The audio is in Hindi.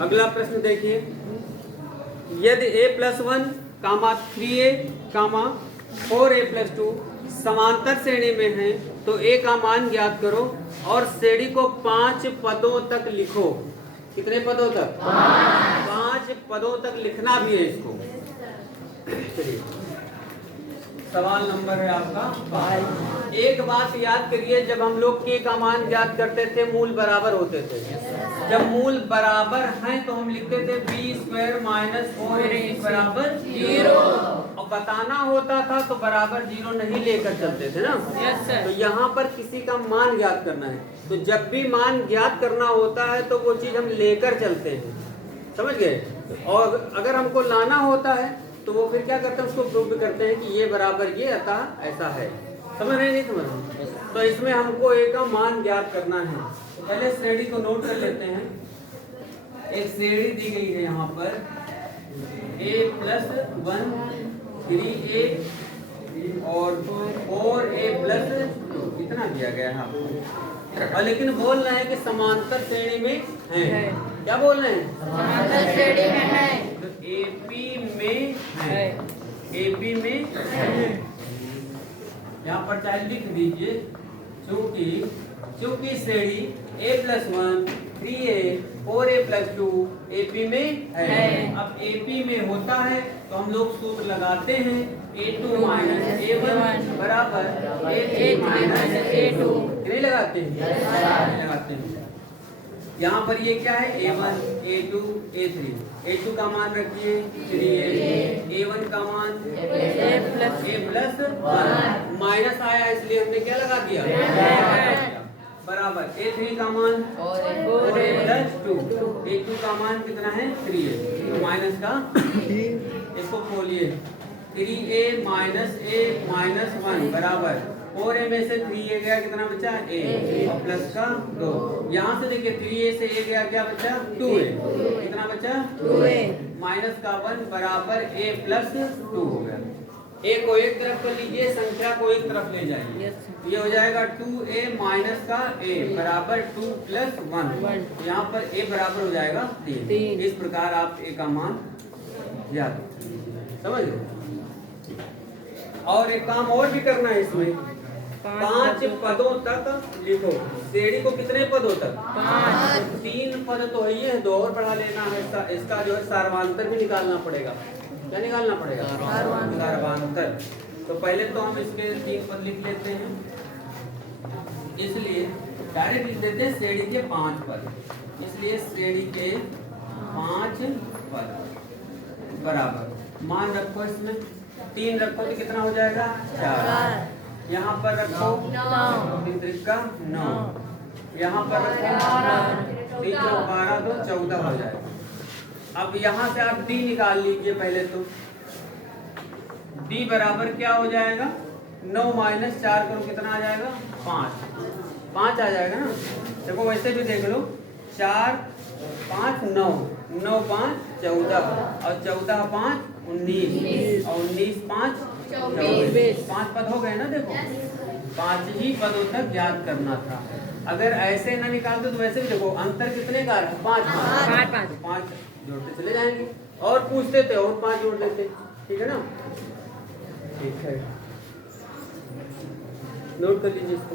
अगला प्रश्न देखिए, यदि a+1 कामा 3a कामा 4a+2 समांतर श्रेणी में है तो a का मान ज्ञात करो और श्रेणी को 5 पदों तक लिखो। कितने पदों तक? 5 पदों तक लिखना भी है इसको। चलिए, सवाल नंबर है आपका 5। एक बात याद करिए, जब हम लोग के का मान ज्ञात करते थे मूल बराबर होते थे। जब मूल बराबर हैं तो हम लिखते थे b² - 4ac बराबर 0 और बताना होता था तो बराबर 0 नहीं लेकर चलते थे ना। तो यहाँ पर किसी का मान ज्ञात करना है, तो जब भी मान ज्ञात करना होता है तो वो चीज हम लेकर चलते हैं, समझ गए। और अगर हमको लाना होता है तो वो फिर क्या करते हैं, उसको प्रूव करते हैं कि ये बराबर ये, अतः ऐसा है। समझ रहे नहीं समझ रहे? तो इसमें हमको ए का मान ज्ञात करना है। पहले श्रेणी को नोट कर लेते हैं। एक श्रेणी दी गई है यहाँ पर a+1 3a और 4a+2 इतना दिया गया है आपको। और लेकिन बोल रहे हैं कि समांतर श्रेणी में है। क्या बोल रहे हैं? समांतर श्रेणी में है। तो AP में है, AP में है। यहाँ पर चाहे लिख दीजिए, चूंकि श्रेणी a+1 3a 4a+2 AP में है। अब AP में होता है तो हम लोग सूत्र लगाते हैं a2 - a1 बराबर a3 - a2। नहीं लगाते हैं? लगाते हैं। यहाँ पर ये क्या है, a1 a2 a3। a2 का मान रखिए 3a, a1 का मान a+1 माइनस आया इसलिए हमने क्या लगा दिया, बराबर a3 का मान 4a+2। a2 का मान कितना है 3a, तो माइनस का इसको खोलिए 3a - a - 1 बराबर 4a में से 3a गया, कितना बचा a और प्लस का 2। यहाँ से देखिए 3a से a गया, क्या बचा 2a, कितना बचा 2a माइनस का 1 बराबर a+2 हो गया। a को एक तरफ कर लीजिए, संख्या को एक तरफ ले जाइए, ये हो जाएगा 2a माइनस का a बराबर 2 + 1। यहाँ पर a बराबर हो जाएगा 3। इस प्रकार आप a का मान याद समझ लो। और एक काम और भी करना है इसमें, 5 पदों तक लिखो। श्रेणी को कितने पदों तक? 5। 3 पद तो है, ये 2 और बढ़ा लेना है। इसका जो है सार्वधातुक भी निकालना पड़ेगा। क्या निकालना पड़ेगा? सार्वधातुक। तो पहले तो हम इसके 3 पद लिख लेते हैं, इसलिए डायरेक्ट लिख देते हैं श्रेणी के 5 पद। इसलिए श्रेणी के 5 पद बराबर मान रखो, इसमें 3 रखो तो कितना हो जाएगा 4। यहाँ पर रखो 3 का 9, यहाँ पर रखो 3 का 12 तो 14 हो जाएगा। अब यहाँ से आप d निकाल लीजिए पहले तो। d बराबर क्या हो जाएगा, 9 - 4 करो कितना आ जाएगा 5 आ जाएगा ना। देखो वैसे भी देख लो, 4 5 9 9 5 14 और 14 5 19 और 19 5 24। 5 पद हो गए ना। देखो 5 ही पदों तक याद करना था। अगर ऐसे ना निकालते तो वैसे भी देखो अंतर कितने का है, 5 जोड़ते चले जाएंगे। और पूछते थे और 5 जोड़ लेते, ठीक है ना। ठीक है, नोट कर लीजिए इसको।